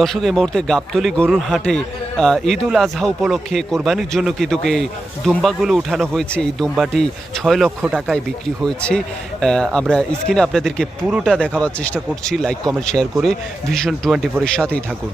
দর্শক, এই মুহূর্তে গাবতলী গরুর হাটে ঈদ উল আজহা উপলক্ষে কোরবানির জন্য কিন্তু দুম্বাগুলো উঠানো হয়েছে। এই দুম্বাটি 6 লক্ষ টাকায় বিক্রি হয়েছে। আমরা স্ক্রিনে আপনাদেরকে পুরোটা দেখাবার চেষ্টা করছি। লাইক কমেন্ট শেয়ার করে ভিশন 24-এর সাথেই থাকুন।